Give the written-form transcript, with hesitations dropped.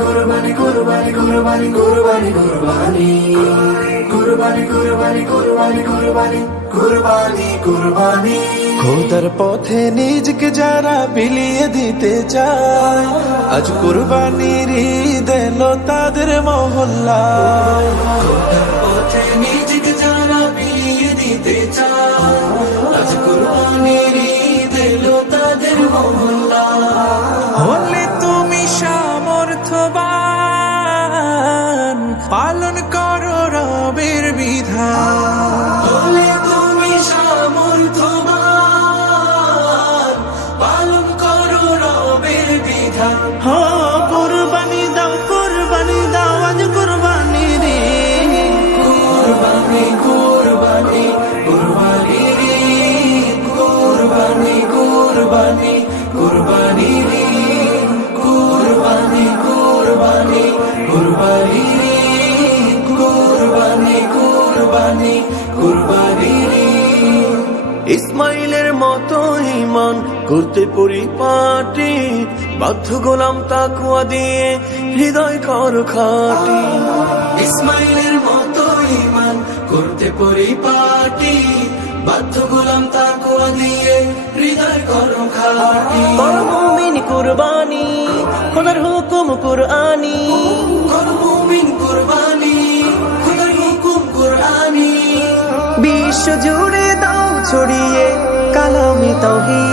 কুরবানি কুরবানি কুরবানি কুরবানি কুরবানি কুরবানি কুরবানি কুরবানি কুরবানি কুরবানি কুরবানি খোদার পথে নিজকে যারা বিলিয়ে দিতে চায়, আজ কুরবানির ঈদ এলো তাদের মহল্লায়। খোদার পথে নিজকে যারা বিলিয়ে দিতে চায়, আজ কুরবানির ঈদ এলো তাদের মহল্লায়। হলে তুমি সামর্থ্যবান, পালন করো রবের বিধান। হলে তুমি সামর্থ্যবান, পালন করো রবের বিধান। কুরবানি দাও আজ কুরবানির ঈদ। কুরবানি কুরবানি কুরবানি কুরবানি কুরবানি কুরবানি কুরবানি কুরবানি কুরবানি কুরবানি কুরবানি কুরবানি। ইসমাইলের মতো ঈমান করতে পরিপাটি, বাধ্য গোলাম তাকওয়া দিয়ে হৃদয় কর খাটি। ইসমাইলের মতো ঈমান করতে পরিপাটি, বাধ্য গোলাম তাকওয়া দিয়ে হৃদয় করো খাটি। কর মুমিন কুরবানি, খোদার হুকুম কুরআনি। কর মুমিন কুরবানি, খোদার হুকুম কুরআনি। বিশ্ব জুড়ে দাও ছড়িয়ে কালামি তাওহীদ।